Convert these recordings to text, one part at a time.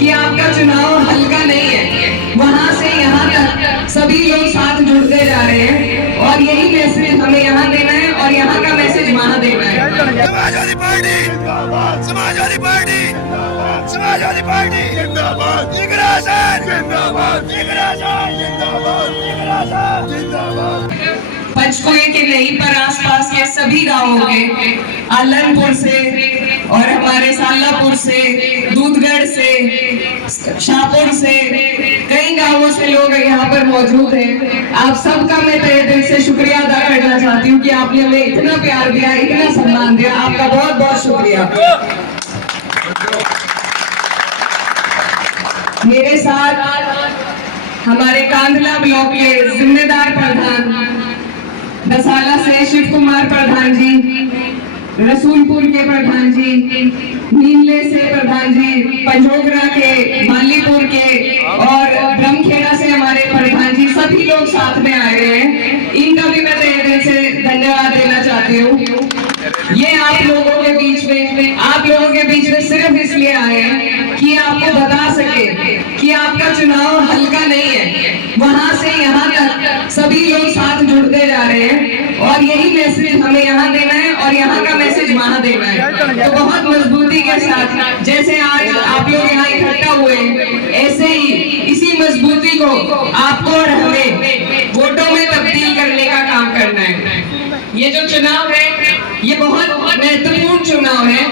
कि आपका चुनाव हल्का नहीं है। वहां से यहाँ तक सभी लोग साथ जुड़ते जा रहे हैं और यही मैसेज हमें यहाँ देना है और यहाँ का मैसेज वहाँ देना है। समाजवादी पार्टी जिंदाबाद, समाजवादी पार्टी जिंदाबाद, समाजवादी पार्टी जिंदाबाद, जिंदाबाद, जिंदाबाद, जिंदाबाद, जिंदाबाद। पंचकुले के नहीं पर आसपास के सभी गांवों के, आलनपुर से और हमारे सालापुर से, दूधगढ़ से, शाहपुर से, कई गांवों से लोग यहाँ पर मौजूद हैं। आप सबका मैं तहे दिल से शुक्रिया अदा करना चाहती हूँ कि आपने हमें इतना प्यार दिया, इतना सम्मान दिया। आपका बहुत बहुत शुक्रिया। मेरे साथ हमारे कांधला ब्लॉक के जिम्मेदार प्रधान बसाला से शिव कुमार प्रधान जी, रसूलपुर के प्रधान जी, नीमले से प्रधान जी, पंजोगरा के, मालीपुर के और ब्रह्मखेड़ा से हमारे प्रधान जी, सभी लोग साथ में आए हैं। इनका भी मैं तहे दिल से धन्यवाद देना चाहती हूँ। ये आप लोगों के बीच में सिर्फ इसलिए आए हैं कि आपको बता सके कि आपका चुनाव हल्का नहीं है। वहां से यहाँ तक सभी लोग साथ जुड़ते जा रहे हैं और यही मैसेज हमें यहाँ देना है और यहाँ का मैसेज वहाँ देना है। तो बहुत मजबूती के साथ जैसे आज आप लोग यहाँ इकट्ठा हुए, ऐसे ही इसी मजबूती को आपको और हमें वोटों में तब्दील करने का काम करना है। ये जो चुनाव है ये बहुत महत्वपूर्ण चुनाव है,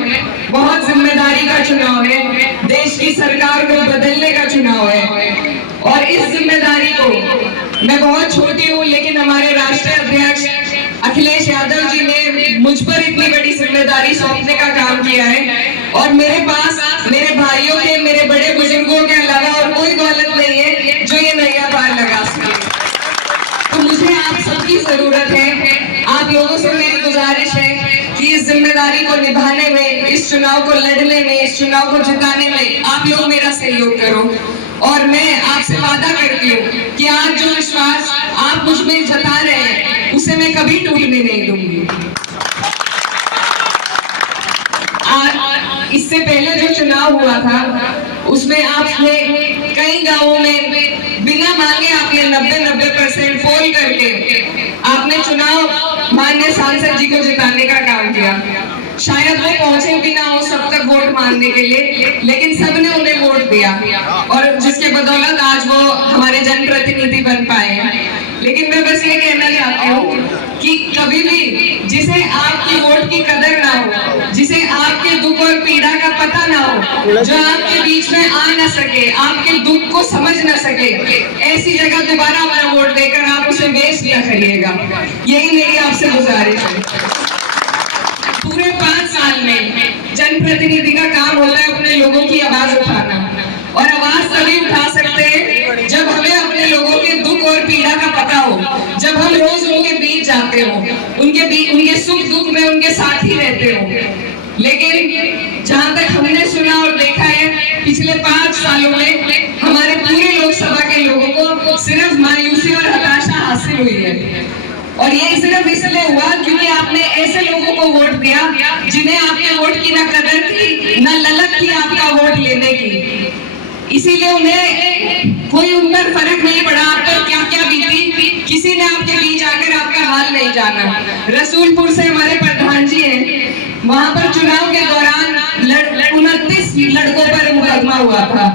बहुत जिम्मेदारी का चुनाव है, देश की सरकार को बदलने का चुनाव है। और इस जिम्मेदारी को मैं बहुत छोटी हूँ, लेकिन हमारे राष्ट्रीय अध्यक्ष अखिलेश यादव जी ने मुझ पर इतनी बड़ी जिम्मेदारी सौंपने का काम किया है और मेरे पास मेरे भाइयों के, मेरे बड़े बुजुर्गों के अलावा और कोई दौलत नहीं है जो ये नैया पार लगा सके। तो मुझे आप सबकी जरूरत है। आप लोगों से मेरी गुजारिश है कि इस जिम्मेदारी को निभाने में, इस चुनाव को लड़ने में, इस चुनाव को जिताने में आप लोग मेरा सहयोग करो। और मैं आपसे वादा करती हूँ कि आज जो विश्वास आप मुझ में जता रहे हैं उसे मैं कभी टूटने नहीं दूंगी। इससे पहले जो चुनाव हुआ था उसमें आपने कई गांवों में बिना मांगे आपने 90% पोल करके आपने चुनाव माननीय सांसद जी को जिताने का काम किया। शायद वो पहुंचे भी ना हो सब तक वोट मांगने के लिए, लेकिन सबने उन्हें वोट दिया और जिसके बदौलत आज वो हमारे जनप्रतिनिधि बन पाए हैं। लेकिन मैं बस ये कहना चाहती हूँ कि कभी भी जिसे आपकी वोट की कदर ना हो, जिसे आपके दुख और पीड़ा का पता ना हो, जो आपके बीच में आ ना सके, आपके दुख को समझ ना सके, ऐसी जगह दोबारा अपना वोट देकर आप उसे वेस्ट न करिएगा। यही मेरी आपसे गुजारिश है। पूरे 5 साल में जनप्रतिनिधि का काम होता है अपने लोगों की आवाज उठाना, और आवाज तभी उठा सकते हैं जब हमें अपने लोगों के दुख और पीड़ा का पता हो, जब हम रोज उनके बीच जाते हो, उनके सुख दुख में उनके साथ ही रहते हो। लेकिन जहां तक हमने सुना और देखा है, पिछले 5 सालों में हमारे पूरे लोकसभा के लोगों को सिर्फ मायूसी और हताशा हासिल हुई है। और ये सिर्फ इसलिए हुआ क्योंकि आपने ऐसे लोगों को वोट दिया जिन्हें आपके वोट की ना कदर थी, ना ललक थी आपका वोट लेने की। इसीलिए उन्हें कोई उन पर फर्क नहीं पड़ा आप पर क्या क्या बीती, किसी ने आपके बीच आकर आपका हाल नहीं जाना। रसूलपुर से हमारे प्रधान जी हैं, वहां पर चुनाव के दौरान 29 लड़कों पर मुकदमा हुआ था।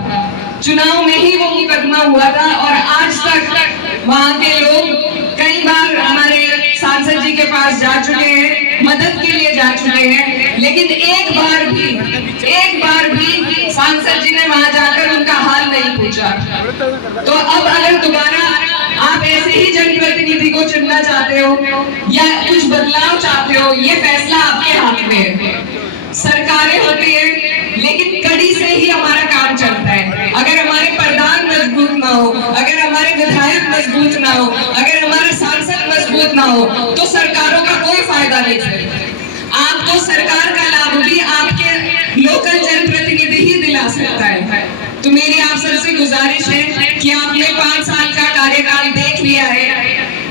चुनाव में ही वो मुकदमा हुआ था और आज तक वहां के लोग कई बार हमारे सांसद जी के पास जा चुके हैं, मदद के लिए जा चुके हैं, लेकिन एक बार भी सांसद जी ने वहां जाकर उनका हाल नहीं पूछा। तो अब अगर दोबारा आप ऐसे ही जनप्रतिनिधि को चुनना चाहते हो या कुछ बदलाव चाहते हो, ये फैसला आपके हाथ में है। सरकारें होती है लेकिन कड़ी से ही हमारा काम चलता है। अगर हमारे प्रधान मजबूत ना हो, अगर हमारे विधायक मजबूत ना हो, अगर हमारे सांसद मजबूत ना हो, तो सरकारों का कोई फायदा नहीं है। आपको सरकार का लाभ भी आपके लोकल जनप्रतिनिधि ही दिला सकता है। तो मेरी आप सबसे गुजारिश है कि आपने 5 साल का कार्यकाल देख लिया है।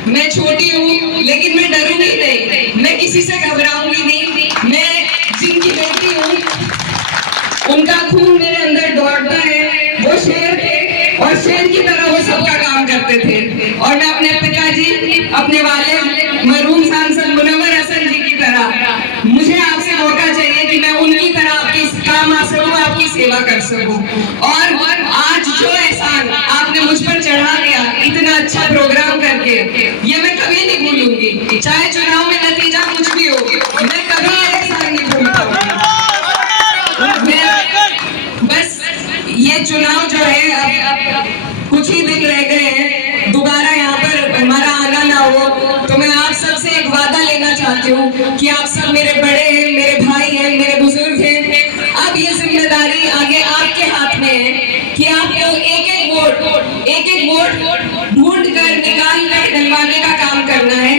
मैं छोटी हूँ लेकिन मैं डरूंगी नहीं, मैं किसी से घबराऊंगी नहीं। मैं जिनकी बेटी हूँ, उनका खून मेरे अंदर दौड़ता है, शेर थे और शेर की तरह वो सबका काम करते थे। और मैं अपने पिताजी, अपने वालिद मरहूम सांसद मुनव्वर हसन जी की तरह मुझे आपसे मौका चाहिए कि मैं उनकी तरह आपकी काम आ सकूं, आपकी सेवा कर सकूं। और आज जो एहसान आपने मुझ पर चढ़ा दिया इतना अच्छा प्रोग्राम करके, ये मैं कभी नहीं भूलूंगी। चाहे चुनाव में नतीजा कुछ भी हो, मैं कभी ये एहसान नहीं भूल पाऊंगी। बस ये चुनाव जो है अब कुछ ही दिन रह गए हैं, दोबारा यहाँ पर हमारा आना ना हो, तो मैं आप सबसे एक वादा लेना चाहती हूँ कि आप सब मेरे बड़े हैं, मेरे भाई हैं, मेरे बुजुर्ग हैं। अब ये जिम्मेदारी आगे आपके हाथ में है कि आपको एक एक वोट ढूंढ कर निकाल कर डलवाने का काम करना है,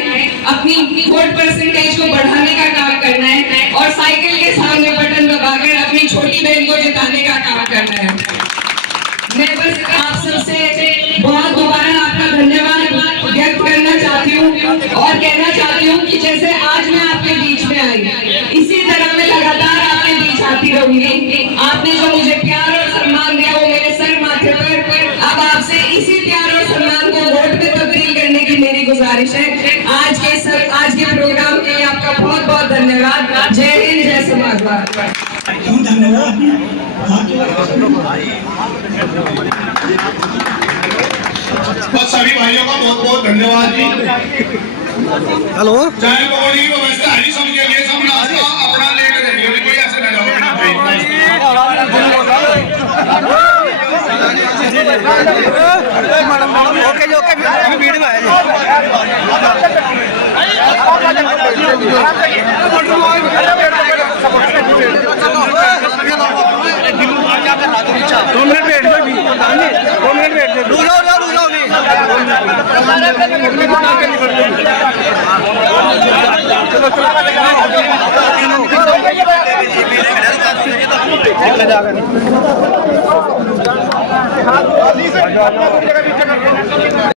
अपनी वोट परसेंटेज को बढ़ाने का काम करना है और साइकिल के सामने बटन दबाकर अपनी छोटी बहन को जिताने का काम करना है। मैं बस आप सबसे बहुत दोबारा आपका धन्यवाद व्यक्त करना चाहती हूँ और कहना चाहती हूँ कि जैसे आज मैं आपके बीच में आई, इसी तरह मैं लगातार आपके बीच आती रहूंगी। आपने जो मुझे प्यार और सम्मान दिया वो मेरे सर माथे पर, अब आपसे इसी प्यार और सम्मान को वोट में तब्दील करने की मेरी गुजारिश है। आज के प्रोग्राम के लिए आपका बहुत बहुत धन्यवाद। जय हिंद, जय समाजवाद। धन्यवाद। बस सभी भाइयों का बहुत बहुत धन्यवाद जी। हेलो, चाहे पकौड़ी की व्यवस्था नहीं समझेंगे, सब नाश्ता अपना लेकर देंगे, कोई ऐसे न जाओ। ओके जी, ओके, अभी वीडियो में दो मिनट वेट दो, 2 मिनट वेट दो, रुक जाओ चलो